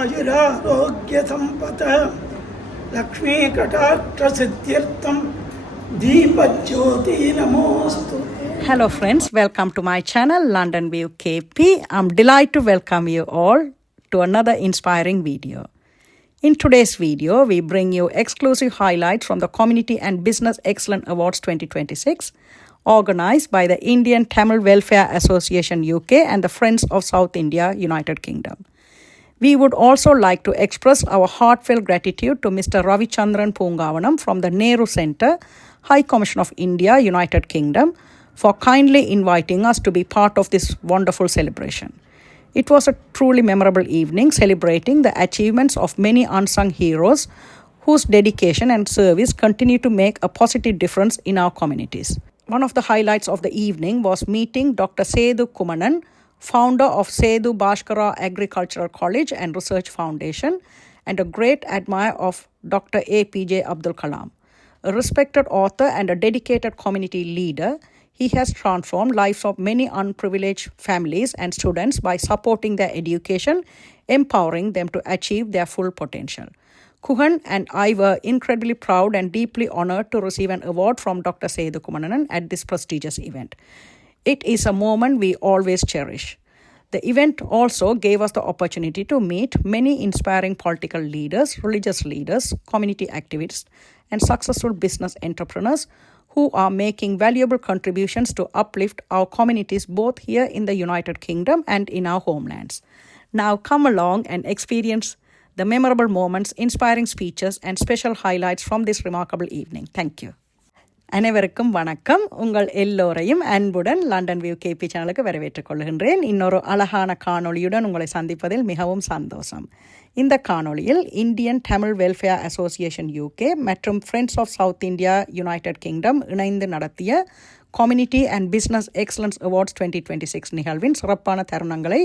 आयुरारोग्यसम्पदः लक्ष्मीकटाक्षसिद्ध्यर्थं दीपज्योति नमोऽस्तु. Hello friends, welcome to my channel London View KP. I'm delighted to welcome you all to another inspiring video. In today's video, we bring you exclusive highlights from the Community and Business Excellence Awards 2026, organized by the Indian Tamil Welfare Association UK and the Friends of South India, United Kingdom. We would also like to express our heartfelt gratitude to Mr. Ravichandran Poongavanam from the Nehru Centre, High Commission of India, United Kingdom, for kindly inviting us to be part of this wonderful celebration. It was a truly memorable evening celebrating the achievements of many unsung heroes whose dedication and service continue to make a positive difference in our communities. One of the highlights of the evening was meeting Dr. Sethu Kumanan, founder of Sethu Bhaskara Agricultural College and Research Foundation, and a great admirer of Dr. APJ Abdul Kalam. A respected author and a dedicated community leader, he has transformed lives of many unprivileged families and students by supporting their education, empowering them to achieve their full potential. Kuhan and I were incredibly proud and deeply honored to receive an award from Dr. Sethu Kumanan at this prestigious event. It is a moment we always cherish. The event also gave us the opportunity to meet many inspiring political leaders, religious leaders, community activists, and successful business entrepreneurs who are making valuable contributions to uplift our communities both here in the United Kingdom and in our homelands. Now come along and experience the memorable moments, inspiring speeches, and special highlights from this remarkable evening. Thank you. அனைவருக்கும் வணக்கம். உங்கள் எல்லோரையும் அன்புடன் London view KP சேனலுக்கு வரவேற்றுக் கொள்கின்றேன். இன்னொரு அழகான காணொளியுடன் உங்களை சந்திப்பதில் மிகவும் சந்தோஷம். இந்த காணொளியில் Indian Tamil welfare association UK மற்றும் friends of south India united kingdom இணைந்து நடத்திய community and business excellence awards 2026 நிகழ்வின் சிறப்பான தருணங்களை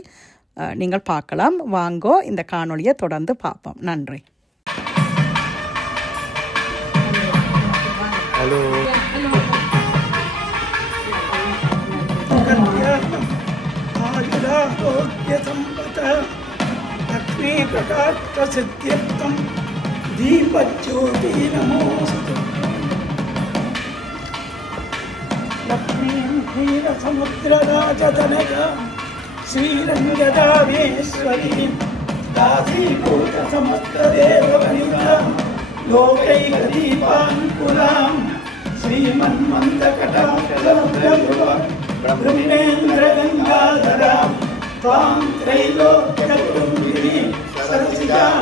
நீங்கள் பார்க்கலாம். வாங்கோ இந்த காணொளியை தொடர்ந்து பார்ப்போம். நன்றி. Hello. आयुरारोग्यसम्पदः लक्ष्मीकटाक्षसिद्ध्यर्थं दीपज्योति नमोऽस्तु. लक्ष्मीं क्षीरसमुद्रराजतनया श्रीरङ्गदामेश्वरीं दासीभूतसमस्तदेववनितां लोकैकदीपाङ्कुरां श्रीमन्मन्दकटाक्षलब्धयुवां ब्रह्मेन्द्रगङ्गाधरां त्वां त्रैलोक्यकुटुम्बिनीं सरसिजां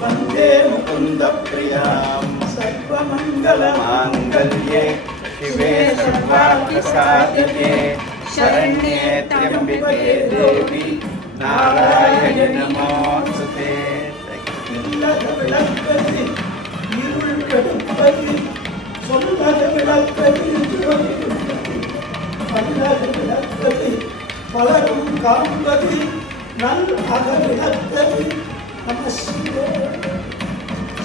वन्दे मुकुन्दप्रियां सर्वमङ्गलमाङ्गल्ये शिवे सर्वार्थसाधिके शरण्ये त्र्यम्बके देवी नारायणि नमोऽस्तुते. இருள் கெடுப்பது சொல்லது விளக்கது பல்லது விளக்கது பலரும் காண்பது நல் அக விளக்கது நம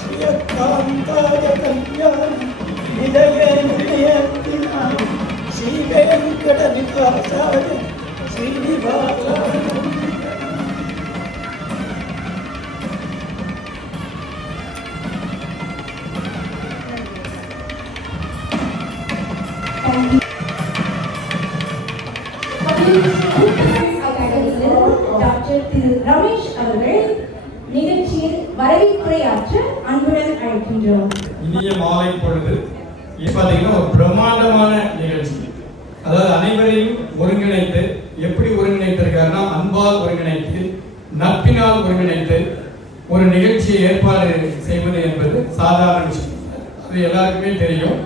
ஸ்ரீயக்காந்தாய கல்யாணம் நிலைய நிலையத்தினான் ஸ்ரீவேங்கட நிவாசாய ஸ்ரீனிவாசாய. டாக்டர் திரு ரமேஷ் அவர்கள் நிகழ்ச்சியில் வரவேற்புரையாற்ற அன்புடன் அழைக்கின்றோம். இனிய மாலை பொழுது பார்த்தீங்கன்னா ஒரு பிரம்மாண்டமான நிகழ்ச்சி. அதாவது அனைவரையும் ஒருங்கிணைத்து எப்படி ஒருங்கிணைத்திருக்காருன்னா அன்பால் ஒருங்கிணைத்து நட்பினால் ஒருங்கிணைத்து ஒரு நிகழ்ச்சியை ஏற்பாடு செய்வது என்பது சாதாரண விஷயம். அது எல்லாருக்குமே தெரியும்.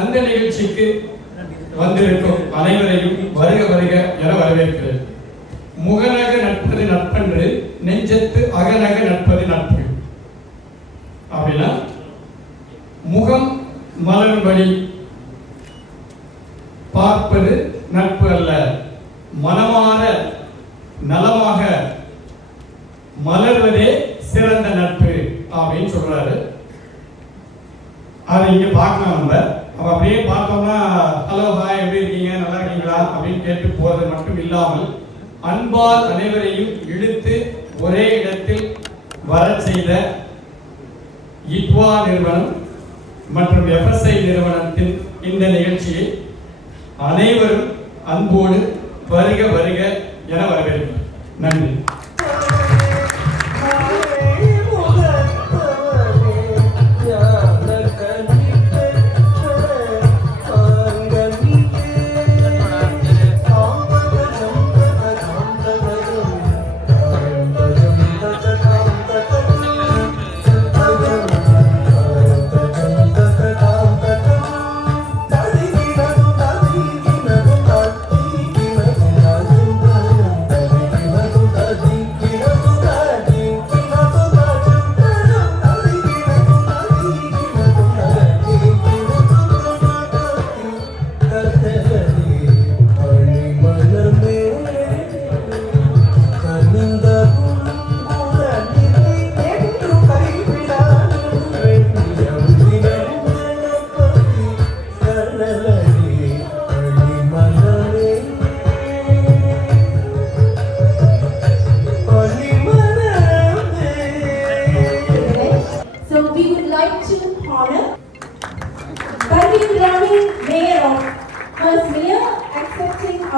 அந்த நிகழ்ச்சிக்கு வந்திருக்கும் அனைவரையும் வருக வருக என வரவேற்கிறது. முகநக நட்பது நட்பன்று நெஞ்சத்து அகநக நட்பது நட்பு. அப்படின்னா முகம் மலர்படி பார்ப்பது நட்பு அல்ல, மனமாற நலமாக மலர்வதே சிறந்த நட்பு அப்படின்னு சொல்றாரு. அதை இங்க பார்க்கலாம். நம்ம அப்படியே பார்த்தோம்னா ஹலோ ஹாய் எப்படி இருக்கீங்க நல்லா இருக்கீங்களா அப்படின்னு கேட்டு போறது மட்டும் இல்லாமல் அன்பால் அனைவரையும் இழுத்து ஒரே இடத்தில் வரச் செய்த இட்வா நிறுவனம் மற்றும் FSI நிறுவனத்தின் இந்த நிகழ்ச்சியை அனைவரும் அன்போடு வருக வருக என வரவேற்கிறேன். நன்றி.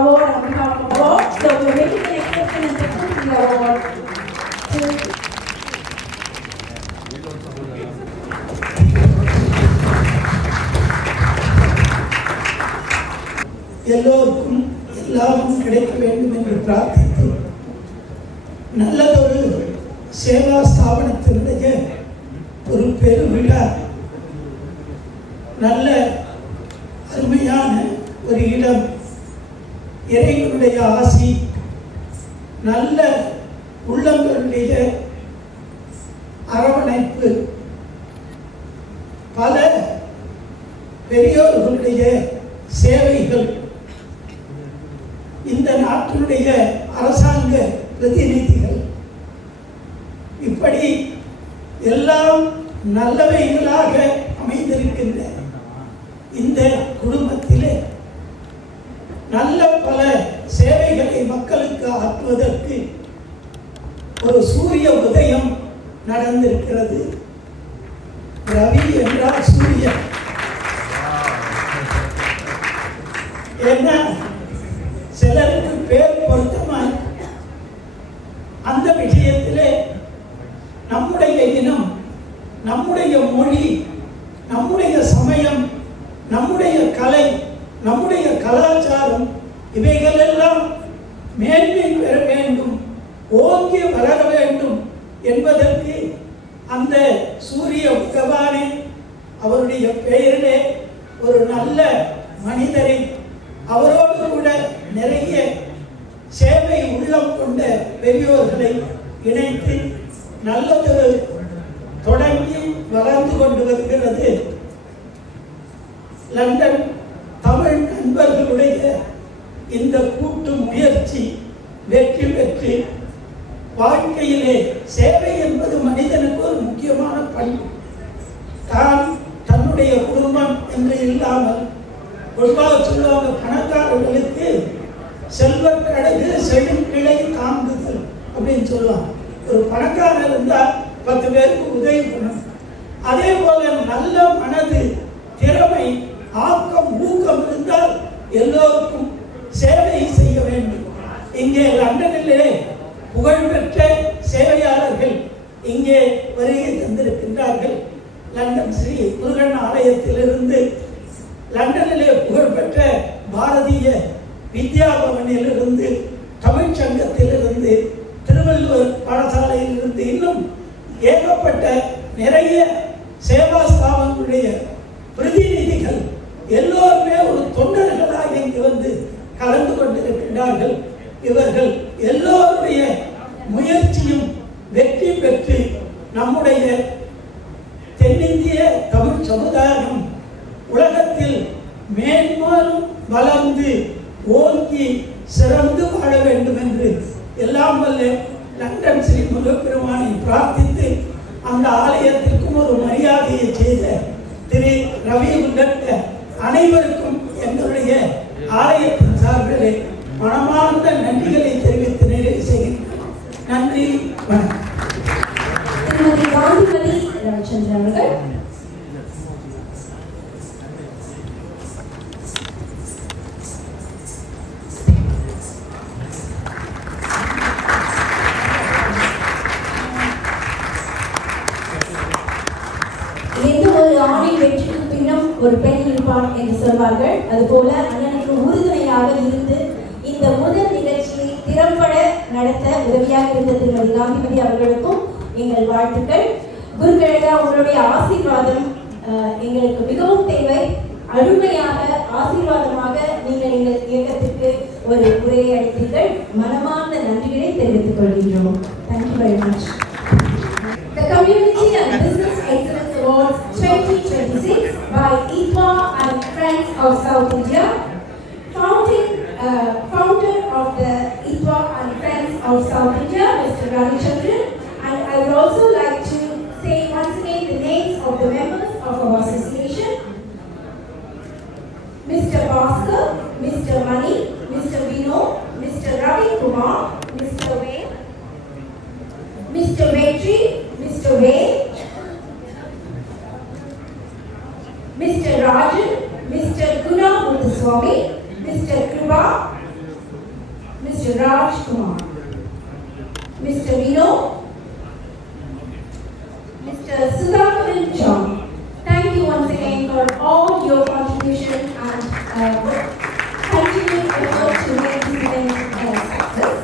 Award on behalf of the board. So we're making an exception and accepting the award to எல்லோருக்கும் எல்லாரும் கிடைக்க வேண்டும் என்று பிரார்த்தித்து நல்லதொரு சேவா ஸ்தாபனத்தினுடைய ஒரு பெருவிழா, நல்ல அருமையான ஒரு இடம், இறைவனுடைய ஆசி, நல்ல உள்ளங்களுடைய அரவணைப்பு, பல பெரியோர்களுடைய சேவைகள், இந்த நாட்டினுடைய அரசாங்க பிரதிநிதிகள், இப்படி எல்லாம் நல்லவைகளாக அமைந்திருக்கின்ற இந்த குடும்பத்திலே நல்ல பல சேவைகளை மக்களுக்கு ஆற்றுவதற்கு ஒரு சூரிய உதயம் நடந்திருக்கிறது. ரவி என்றால் சூரியன். என்ன சிலருக்கு பேர் பொருத்தமா அந்த விஷயத்திலே நம்முடைய இனம், நம்முடைய மொழி, நம்முடைய சமயம், நம்முடைய கலை, நம்முடைய கலாச்சாரம் இவைகளெல்லாம் மேன்மை பெற வேண்டும், ஓங்கி வளர வேண்டும் என்பதற்கு அந்த சூரிய பகவானை அவருடைய பெயரிலே ஒரு நல்ல மனிதரை, அவரோடு கூட நிறைய சேவை உள்ளம் கொண்ட பெரியோர்களை இணைத்து நல்லதொரு தொடங்கி வளர்ந்து கொண்டு வருகிறது. லண்டன் தமிழ் நண்பர்களுடைய இந்த கூட்டு முயற்சி வெற்றி பெற்று வாழ்க்கையிலே சேவை என்பது மனிதனுக்கு ஒரு முக்கியமான பண்பு. தான் தன்னுடைய குடும்பம் என்று இல்லாமல், பொதுவாக சொல்லுவாங்க பணக்காரர்களுக்கு செல்வக் கடகு செழுங்கிளை தாங்குதல் அப்படின்னு சொல்லுவாங்க. ஒரு பணக்காரர் இருந்தால் 10 பேருக்கு உதவி பண்ணணும். அதே போல நல்ல மனது, திறமை, ஆக்கம், ஊக்கம் இருந்தால் எல்லோருக்கும் சேவை செய்ய வேண்டும். இங்கே லண்டனிலே புகழ்பெற்ற சேவையாளர்கள் இங்கே வருகை தந்திருக்கின்றார்கள். லண்டன் ஸ்ரீ முருகன் ஆலயத்திலிருந்து, லண்டனிலே புகழ்பெற்ற பாரதிய வித்யாபவனிலிருந்து, தமிழ் சங்கத்திலிருந்து, திருவள்ளுவர் பாடசாலையிலிருந்து, இன்னும் ஏகப்பட்ட நிறைய சேவா ஸ்தாபனங்களுடைய பிரதிநிதிகள் எல்லோருமே ஒரு தொண்டர்களாக இங்கு வந்து கலந்து கொண்டிருக்கின்றார்கள். இவர்கள் எல்லோருடைய முயற்சியும் வெற்றி பெற்று நம்முடைய தென்னிந்திய தமிழ் சமுதாயம் உலகத்தில் மேன்மேலும் வளர்ந்து ஓங்கி சிறந்து வாழ வேண்டும் என்று எல்லாம் வல்ல லண்டன் ஸ்ரீ முருகப்பெருமானை பிரார்த்தித்து அந்த ஆலயத்திற்கும் ஒரு மரியாதையை செய்த திரு ரவி உள்ளிட்ட அனைவருக்கும் எங்களுடைய ஆலயத்தின் சார்பிலே மனமார்ந்த நன்றிகளை தெரிவித்து நிறைவு செய்கின்றனர். நன்றி, வணக்கம். ரவிச்சந்திரன் அவர்கள். எந்த ஒரு ஆணின் வெற்றிக்கு பின்னும் ஒரு பெண் இருப்பான் என்று சொல்வார்கள். அதுபோல அண்ணனுக்கு உறுதுணையாக இருந்து இந்த முதல் நிகழ்ச்சியை திறம்பட நடத்த உதவியாக இருந்த திருமதி காந்திமதி அவர்களுக்கும் எங்கள் வாழ்த்துக்கள். குருக்களையா உங்களுடைய ஆசீர்வாதம் எங்களுக்கு மிகவும் தேவை. அருமையாக ஆசீர்வாதமாக நீங்கள் எங்கள் இயக்கத்திற்கு ஒரு உரையை அளித்தீர்கள். மனமார்ந்த நன்றிகளை தெரிவித்துக் கொள்கின்றோம். Thank you very much. The Community and Business Excellence Awards 2026 by ITWA and Friends of South India. Founder of the ITWA and Friends of South India, Mr. Ravichandran, and I would also like to say once again the names of the members of our association: Mr. Bhaskar, Mr. Mani, Mr. Vino, Mr. Ravi Kumar, Mr. Wayne, Mr. Vetri, Mr. Wayne, Mr. Rajan, Mr. Guna Muthuswamy, Mr. Kriba, Mr. Raj Kumar, Mr. Vino, Mr. Sudhakaran John. Thank you once again for all your contribution and continued effort to make this event a success.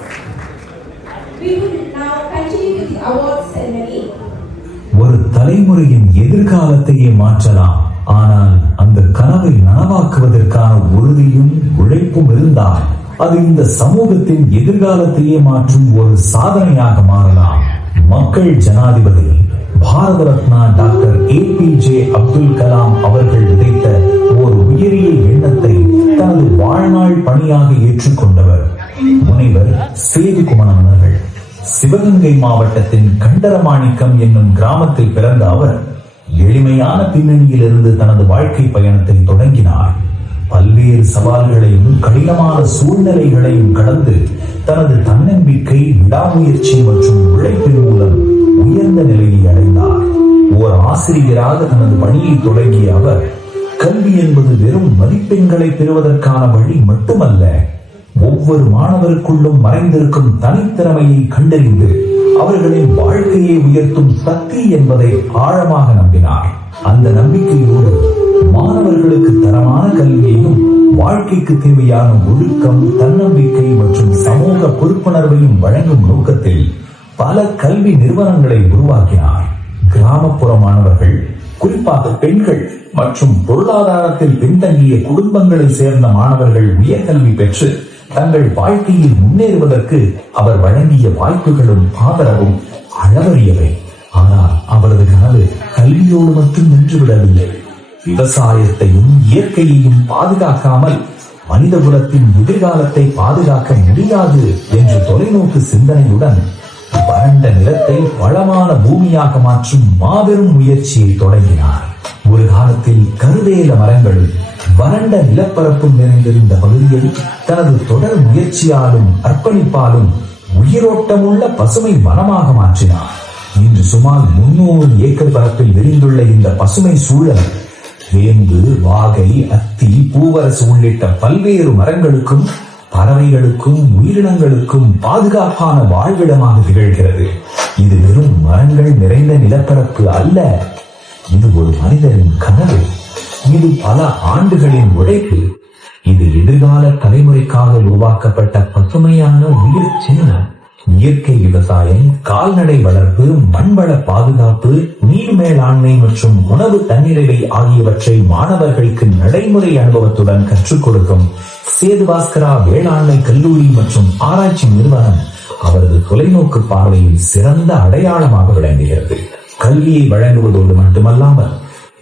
We will now continue with the awards ceremony. ஒரு தலைமுறையின் எதிர்காலத்தையே மாற்றலாம். ஆனால் அந்த கனவை நனவாக்குவதற்கான உறுதியும் உழைப்பும் இருந்தால் அது இந்த சமூகத்தின் எதிர்காலத்தையே மாற்றும் ஒரு சாதனையாக மாறலாம். மக்கள் ஜனாதிபதி பாரத ரத்னா டாக்டர் APJ அப்துல் கலாம் அவர்கள் விதைத்த ஒரு உயரிய எண்ணத்தை தனது வாழ்நாள் பணியாக ஏற்றுக்கொண்டவர் முனைவர் சேது குமணன் அவர்கள். சிவகங்கை மாவட்டத்தின் கண்டரமாணிக்கம் என்னும் கிராமத்தில் பிறந்த அவர் எளிமையான பின்னணியில் இருந்து தனது வாழ்க்கை பயணத்தை தொடங்கினார். பல்வேறு சவால்களையும் கடினமான சூழ்நிலைகளையும் கடந்து தனது தன்னம்பிக்கை, விடாமுயற்சி மற்றும் உழைப்பின் மூலம் உயர்ந்த நிலையை அடைந்தார். ஓர் ஆசிரியராக தனது பணியை தொடங்கிய அவர், கல்வி என்பது வெறும் மதிப்பெண்களை பெறுவதற்கான வழி மட்டுமல்ல, ஒவ்வொரு மாணவருக்குள்ளும் மறைந்திருக்கும் தனித்திறமையை கண்டறிந்து அவர்களின் வாழ்க்கையை உயர்த்தும் சக்தி என்பதை ஆழமாக நம்பினார். அந்த நம்பிக்கையோடு மாணவர்களுக்கு தரமான கல்வியையும் வாழ்க்கைக்கு தேவையான ஒழுக்கம், தன்னம்பிக்கை மற்றும் சமூக பொறுப்புணர்வையும் வழங்கும் நோக்கத்தில் பல கல்வி நிறுவனங்களை உருவாக்கினார். கிராமப்புற மாணவர்கள், குறிப்பாக பெண்கள் மற்றும் பொருளாதாரத்தில் பின்தங்கிய குடும்பங்களை சேர்ந்த மாணவர்கள் உயர்கல்வி பெற்று தங்கள் வாழ்க்கையில் முன்னேறுவதற்கு அவர் வழங்கிய வாய்ப்புகளும் ஆதரவும் அளவறியவை. ஆனால் அவரது கனவு கல்வியோடு மட்டும் நின்றுவிடவில்லை. விவசாயத்தையும் இயற்கையையும் பாதுகாக்காமல் மனித குலத்தின் எதிர்காலத்தை பாதுகாக்க முடியாது என்ற தொலைநோக்கு சிந்தனையுடன் வறண்ட நிலத்தை வளமான பூமியாக மாற்றும் மாபெரும் முயற்சியை தொடங்கினார். ஒரு காலத்தில் கருவேல மரங்களும் வறண்ட நிலப்பரப்பும் நிறைந்திருந்த பகுதியை தனது தொடர் முயற்சியாலும் அர்ப்பணிப்பாலும் உயிரோட்டமுள்ள பசுமை வனமாக மாற்றினார். இன்று சுமார் 300 ஏக்கர் பரப்பில் விரிந்துள்ள இந்த பசுமை சூழல் வேம்பு, வாகை, அத்தி, பூவரசு உள்ளிட்ட பல்வேறு மரங்களுக்கும் பறவைகளுக்கும் உயிரினங்களுக்கும் பாதுகாப்பான வாழ்விடமாக திகழ்கிறது. இது வெறும் மரங்கள் நிறைந்த நிலப்பரப்பு அல்ல, இது ஒரு மனிதரின் கனவு. இது பல ஆண்டுகளின் உழைப்பு. இது எதிர்கால தலைமுறைக்காக உருவாக்கப்பட்ட பசுமையான உயிர் சின்னம். இயற்கை விவசாயம், கால்நடை வளர்ப்பு, மண்வள பாதுகாப்பு, நீர் மேலாண்மை மற்றும் உணவு தன்னிறைவை ஆகியவற்றை மாணவர்களுக்கு நடைமுறை அனுபவத்துடன் கற்றுக் கொடுக்கும் சேது பாஸ்கரா வேளாண்மை கல்லூரி மற்றும் ஆராய்ச்சி நிறுவனம் அவரது தொலைநோக்கு பார்வையில் சிறந்த அடையாளமாக விளங்குகிறது. கல்வியை வழங்குவதோடு மட்டுமல்லாமல்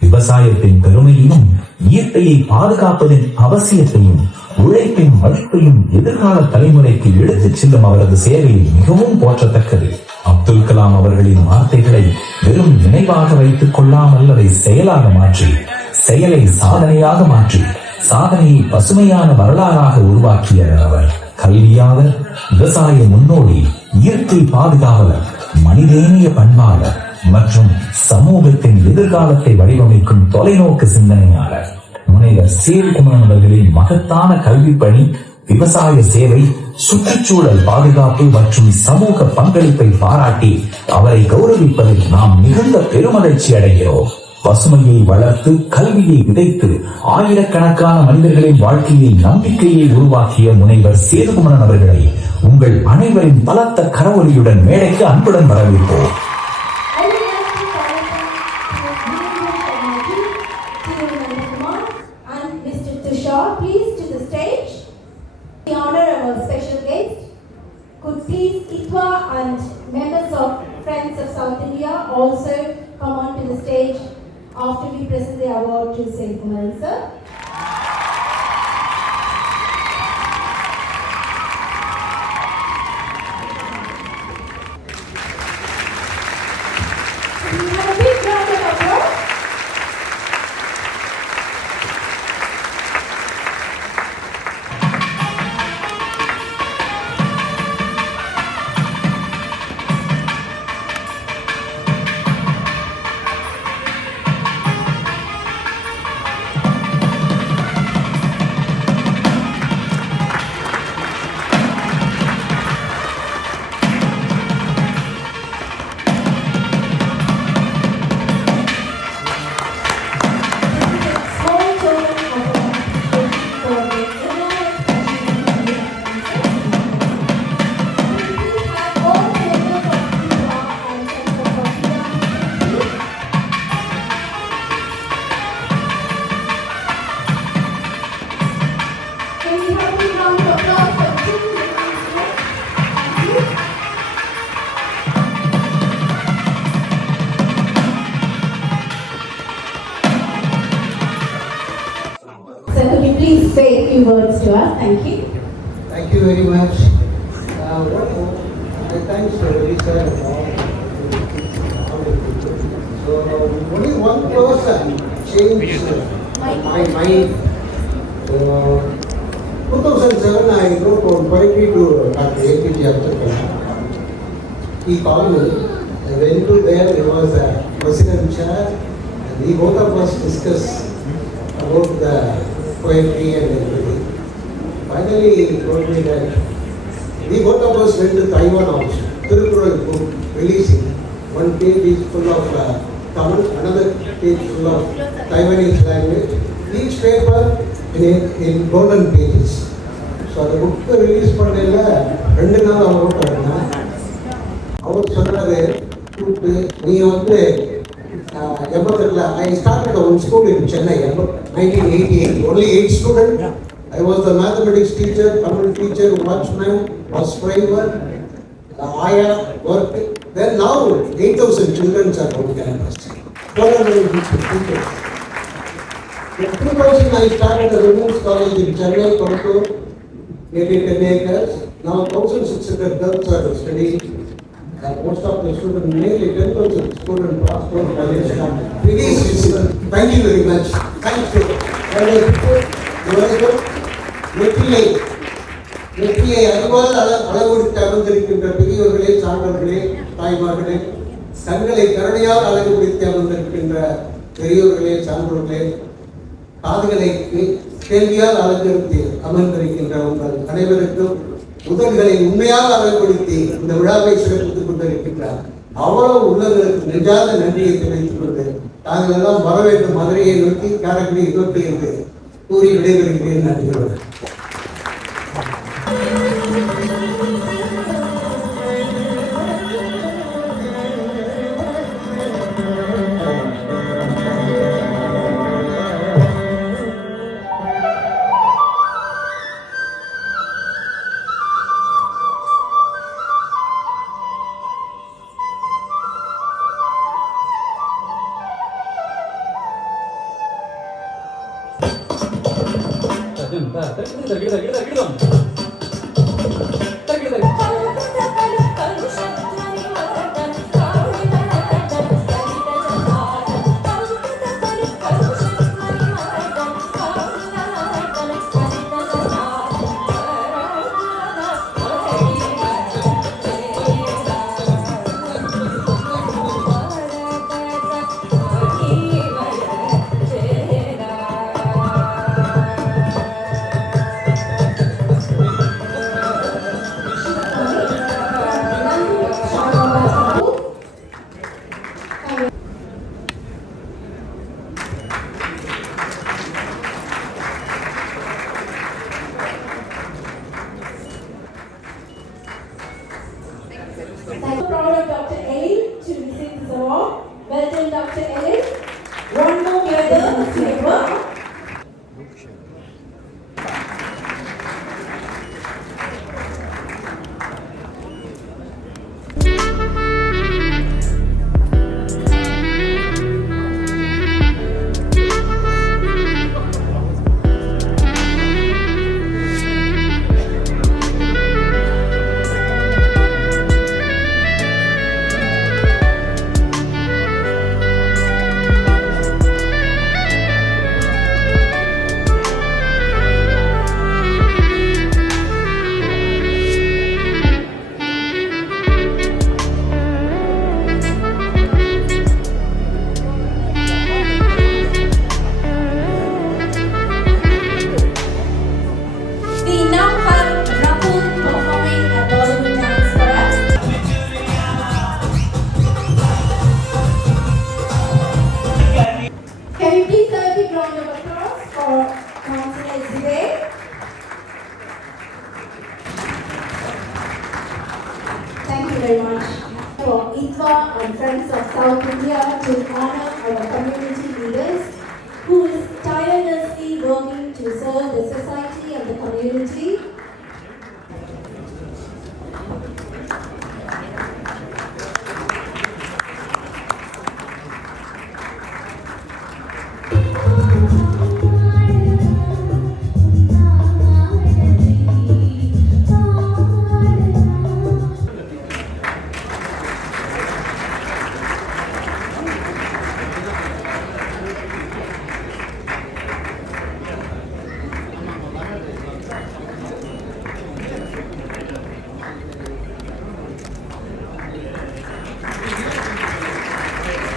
விவசாயத்தின் பெருமையையும் இயற்கையை பாதுகாப்பதின் அவசியத்தையும் உழைப்பின் மதிப்பையும் எதிர்கால தலைமுறைக்கு எடுத்துச் செல்லும் அவரது சேவை மிகவும் போற்றத்தக்கது. அப்துல் கலாம் அவர்களின் வார்த்தைகளை வெறும் நினைவாக வைத்துக் கொள்ளாமல் அதை செயலாக மாற்றி, செயலை சாதனையாக மாற்றி, சாதனையை பசுமையான வரலாறாக உருவாக்கியவர் அவர். கல்வியாளர், விவசாய முன்னோடி, இயற்கை பாதுகாவலர், மனிதநேய பண்பாளர், மற்றும் சமூகத்தின் எதிர்காலத்தை வடிவமைக்கும் தொலைநோக்கு சிந்தனையாளர் முனைவர் சேதுகுமரன் அவர்களின் மகத்தான கல்வி பணி, விவசாய சேவை, சுற்றுச்சூழல் பாதுகாப்பு மற்றும் சமூக பங்களிப்பை பாராட்டி அவரை கௌரவிப்பதில் நாம் மிகுந்த பெருமகிழ்ச்சி அடைகிறோம். பசுமையை வளர்த்து கல்வியை விதைத்து ஆயிரக்கணக்கான மனிதர்களின் வாழ்க்கையை நம்பிக்கையை உருவாக்கிய முனைவர் சேதுகுமரன் அவர்களை உங்கள் அனைவரின் பலத்த கரவொலியுடன் மேடைக்கு அன்புடன் வரவேற்போம். Please to the stage. We honor our special guest. Could please ITWA and members of Friends of South India also come on to the stage after we present the award to Sedhukumaran sir. We have a big round of applause. Sir, could you please say a few words to us? Thank you. Thank you very much. Thanks to Ravi sir and all. So only one person changed my mind. 2007 I wrote one poetry to Dr. APJ Abdul Kalam. He called me. I went to there. There was a president chair, and we both of us discussed about the poetry and everything. Finally, he told me that we both of us went to Taiwan also. Tirukural book releasing. One page is full of Tamil, another page full of Taiwanese language. Each paper in golden pages. So the book release பண்ணல 2 நாள் அவரோட இருந்தேன். அவர் சொன்னாரு நீ வந்து I started one school in Chennai, 1988. Only 8 students. I was the mathematics teacher, Tamil teacher, watchman, bus driver, Aya, work. Then now 8,000 children are on campus. 450 teachers. In 2000 I started a women's college in Chennai, Kottayam, nearly 10 acres. Now 1,600 girls are studying. Most of the students, nearly 10,000 students passed on college. Please, thank you very much. Thank you. வெற்றியை அறிவால் அளவெடுத்து அமர்ந்திருக்கின்ற பெரியவர்களே, சான்றோர்களே, தாய்மார்களே, தங்களை கருணையால் அழகுபடுத்தி அமர்ந்திருக்கின்ற பெரியோர்களே, சான்றோர்களே, காதுகளை கேள்வியால் அலங்கரித்து அமர்ந்திருக்கின்ற உங்கள் அனைவருக்கும் உதவிகளை உண்மையாக அழகுபடுத்தி இந்த விழாவை சிறப்பித்துக் கொண்டிருக்கின்றார். அவ்வளவு உள்ளவர்களுக்கு நெஞ்சாத நன்றியை தெரிவித்துக் கொண்டு தாங்கள் எல்லாம் வர வேண்டும், மதுரையை நோக்கி காரைக்குடியை நோக்கி என்று கூறி விடைபெறுகிறேன். நன்றியோடு. South India to honor our community leaders who is tirelessly working to serve the society and the community.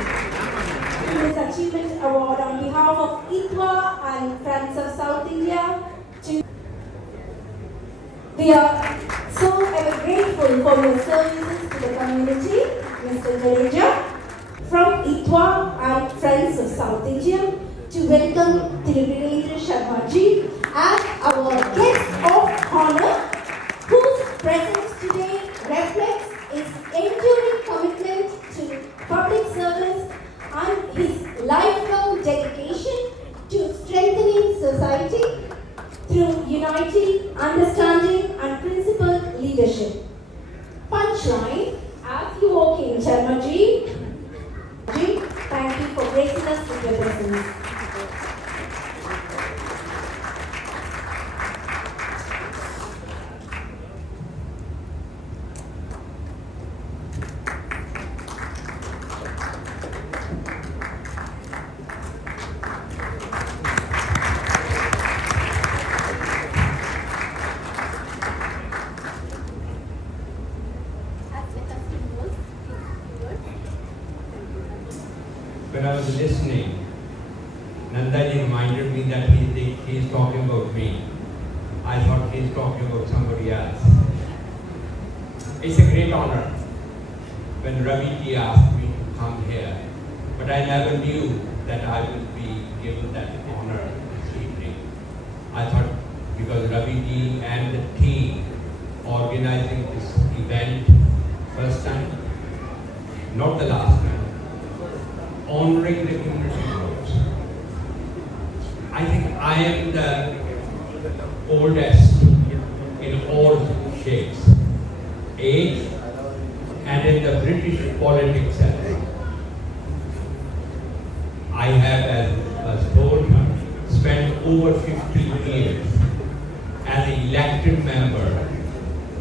This achievement award on behalf of ITWA and Friends of South India. We are so ever grateful for your services to the community, Mr. Jadeja, from ITWA and Friends of South India to welcome Tirunelendra Sharma ji as our guest of honor, whose presence today reflects his enduring commitment to public service and his lifelong dedication to strengthening society through unity, understanding and principled leadership. Punchline, as you walk in, Sharma ji, thank you for gracing us with your presence. When I was listening, Nandaji reminded me that he's talking about me. I thought he's talking about somebody else. It's a great honor when Ravi ji asked me to come here, but I never knew that I will be given that honor this evening. I thought because Ravi ji and the team organizing this event first time, not the last time, honoring the community groups. I think I am the oldest in all shapes, age, and in the British politics sector. I have, as was told, spent over 50 years as an elected member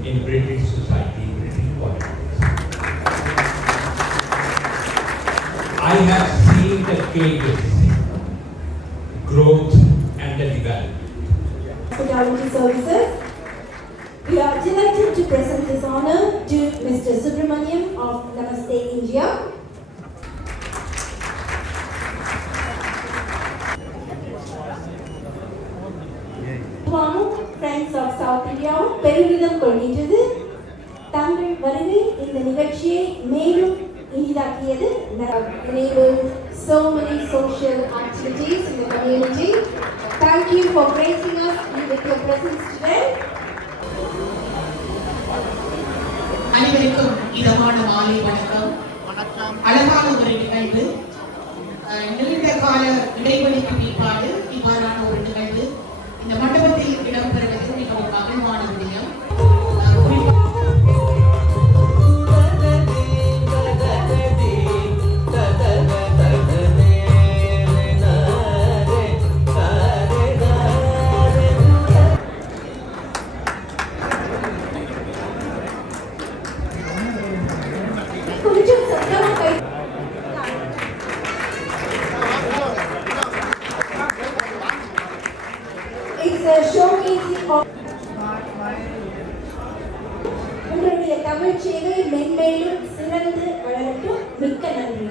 in British society, British politics. I have seen the changes, growth and the development. Hospitality services. We are delighted to present this honor to Mr. Subramaniam of Namaste India. Friends of South India பெருமிதம் கொள்கின்றது. தங்கள் வருகை இந்த நிகழ்ச்சியை மேலும் இனிதாக்கியது. Enabled so many social activities in the community. Thank you for gracing us with your presence today. அனைவருக்கும் இதமான மாலை வணக்கம். அழகான ஒரு நிகழ்வு, நீண்ட கால இடைவெளிக்கு பிற்பாடு இவ்வாறான ஒரு நிகழ்வு இந்த மண்டபத்தில் இடம்பெறுவது மிகவும் மகிழ்வான விடயம். It's a showcasing of உங்களுடைய தமிழ் சேவை மென்மேலும் சிறந்து வளரட்டும். மிக்க நன்றி.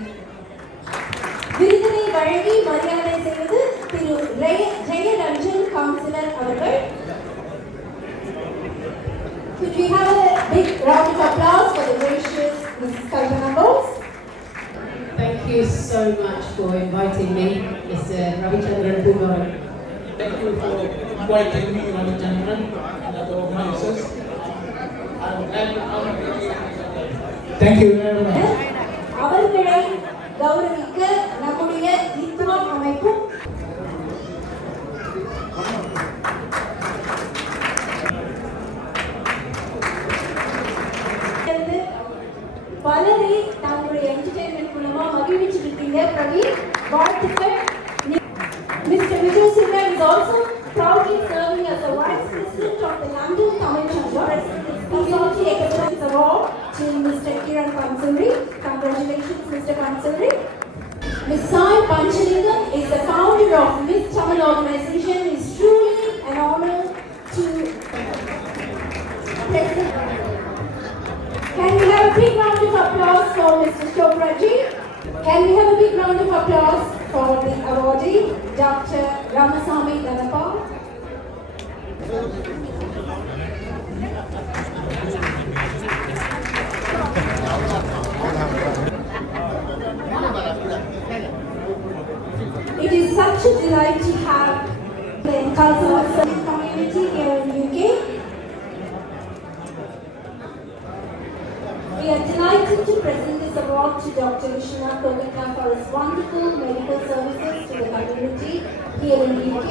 விருதினை வழங்கி மரியாதை செய்வது திரு ஜெயரஞ்சன் கவுன்சிலர் அவர்கள். Could we have a big round of applause for the gracious Mrs. Kalpana Bose? Thank you so much for inviting me, Mr. Ravichandran Pugaran. Thank you for inviting me, Ravichandran, and other organizers. Thank you very much. அவர்களை கௌரவிக்க நம்முடைய இத்துவம் அமைப்பும் பலரை தங்களுடைய என்டர்டைன்மெண்ட் மூலமா மகிழ்ச்சி இருக்கீங்க. பிரவீன், வாழ்த்துக்கள். Mr. Vijay Singha is also proudly serving as the Vice President of the London Tamil Chandra. He's also extended this award to Mr. Kiran Pansuri. Congratulations, Mr. Pansuri. Ms. Sai Panchalingam is the founder of Miss Tamil organization. It's truly an honor to present. Can we have a big round of applause for Mr. Chopra ji? Can we have a big round of applause for the awardee, Dr. Ramasamy Dhanapal? It is such a delight to have the cultural community here in UK. We are delighted to present this award to Dr. Vishwanath Kovika for his wonderful medical services to the community here in the UK.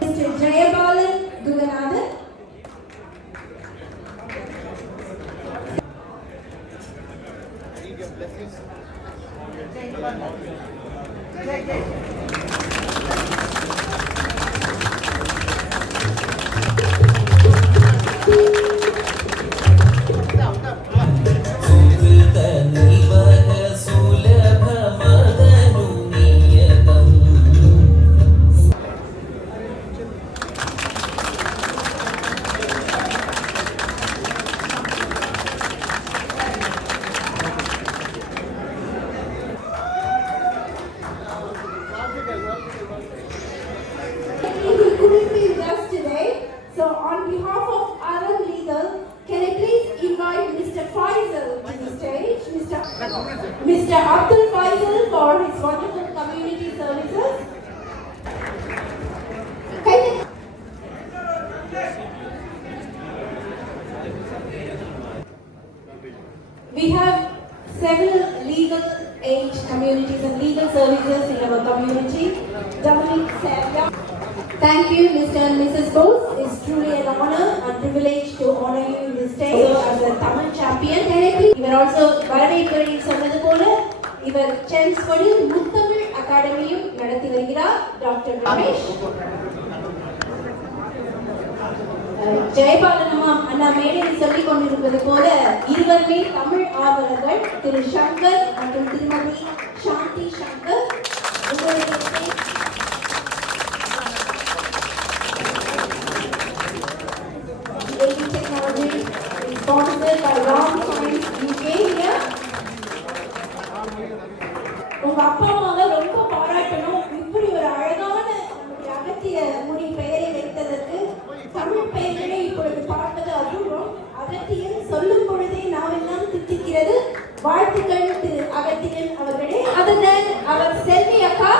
Mr. Jayabalan Duganathan. Mr. Abdul Faisal for his wonderful community services. We have several legal aid communities and legal services in our community. Dominic Savia. Thank you, Mr. and Mrs. Bose. It's truly an honor and privilege to honor you in this day as a Tamil champion. இவர் also வரவேற்புரையில் சொன்னது போல இவர் சென்ஸ்போர்டில் முத்தமிழ் அகாடமியும் நடத்தி வருகிறார். டாக்டர் ரமேஷ் ஜெயபாலன் அண்ணா மேடையில் சொல்லிக் கொண்டிருப்பது போல இருவருமே தமிழ் ஆர்வலர்கள், திரு சங்கர் மற்றும் திருமதி சாந்தி Shankar. Technology is sponsored by Ron Science UK here. உங்க அப்பா அம்மாவை ரொம்ப பாராட்டணும். இப்படி ஒரு அழகான நம்முடைய அகத்திய முனி பெயரை வைத்ததற்கு. தமிழ் பெயர்களை இப்பொழுது பார்ப்பது அபூர்வம். அகத்தியன் சொல்லும் பொழுதே நாவெல்லாம் தித்திக்கிறது. வாழ்த்துக்கள் திரு அகத்தியன் அவர்களே. அதன் அவர் செல்வி அக்கா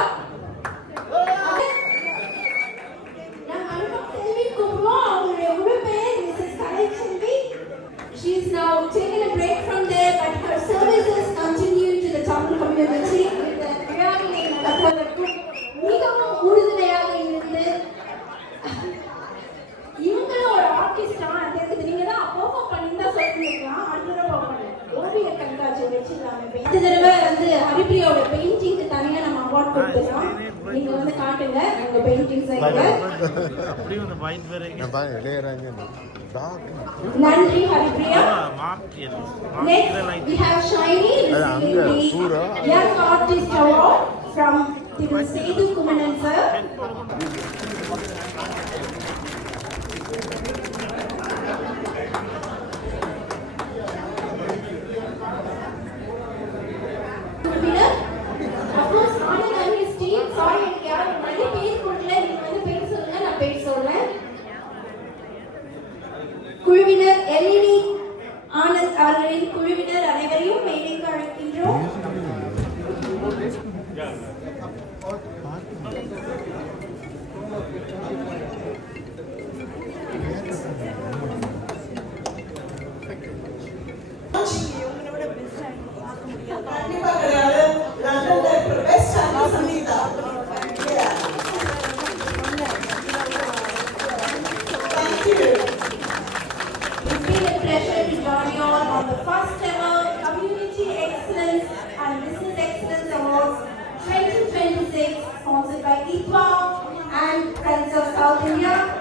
She is now taking a break from there, but her services continue to the Tamil community with the Viyagile நடப்பதற்கும் மிகவும் உறுதுணையாக இருந்து இவங்களும் ஒரு ஆர்டிஸ்டா தெரியுது. நீங்க தான் பெர்ஃபார்ம் பண்ணியிருந்தா சொல்லிருக்கலாம். அடுத்த தடவை பண்ணல ஓவிய கண்காட்சி வச்சிடலாமே. இந்த தடவை வந்து ஹரிப்ரியோட பெயிண்டிங்க்கு தனியா நம்ம அவார்ட் கொடுத்துருக்கோம். நீங்க வந்து காட்டுங்க உங்க பெயிண்டிங்ஸ் நன்றி Haripriya. Next we have Shiny receiving the Young Artist Award from Thiru Sethu Kumanan sir. Of course, Anand and his team. Sorry, எனக்கு யாரும் நிறைய பேர் கொடுக்கல. நீங்க வந்து பேர் சொல்லுங்க, நான் பேர் சொல்றேன். குழுவினர் எல்இடி ஆனந்த் அவர்களின் குழுவினர் அனைவரையும் மேடைக்கு அழைக்கின்றோம். the first ever Community Excellence and Business Excellence Awards 2026 sponsored by ITWA and Friends of South India.